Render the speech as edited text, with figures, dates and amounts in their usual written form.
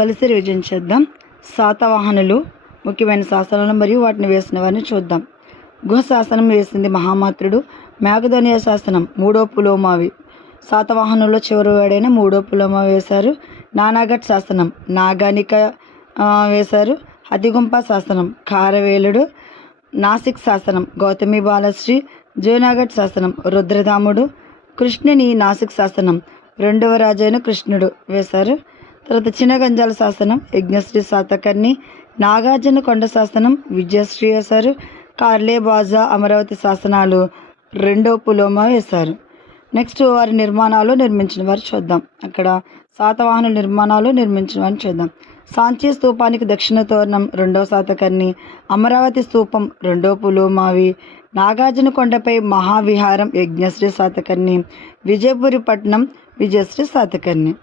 కలిసి రివిజన్ చేద్దాం. శాతవాహనులు ముఖ్యమైన శాసనాలు మరియు వాటిని వేసిన వారిని చూద్దాం. గుహ శాసనం వేసింది మహామాత్రుడు. మేఘధనియ శాసనం మూడో పులోమావి. శాతవాహనుల్లో చివరి వాడైన మూడో పులోమావి వేశారు. నానాఘట్ శాసనం నాగానిక వేశారు. హతిగుంప శాసనం కారవేలుడు. నాసిక్ శాసనం గౌతమి బాలశ్రీ. జూనాగఢ్ శాసనం రుద్రదాముడు. కృష్ణుని నాసిక్ శాసనం రెండవ రాజైన కృష్ణుడు వేశారు. తర్వాత చిన్నగంజాల శాసనం యజ్ఞశ్రీ శాతకర్ణి. నాగార్జున కొండ శాసనం విజయశ్రీ వేశారు. కార్లే బాజా అమరావతి శాసనాలు రెండో పులోమా వేశారు. నెక్స్ట్ వారి నిర్మాణాలు నిర్మించిన వారు చూద్దాం. అక్కడ శాతవాహనుల నిర్మాణాలు నిర్మించిన వారిని చూద్దాం. సాంచి స్తూపానికి దక్షిణ తోరణం రెండవ శాతకర్ణి. అమరావతి స్తూపం రెండో పులోమావి. నాగార్జున కొండపై మహావిహారం యజ్ఞశ్రీ శాతకర్ణి. విజయపురి పట్నం విజయశ్రీ శాతకర్ణి.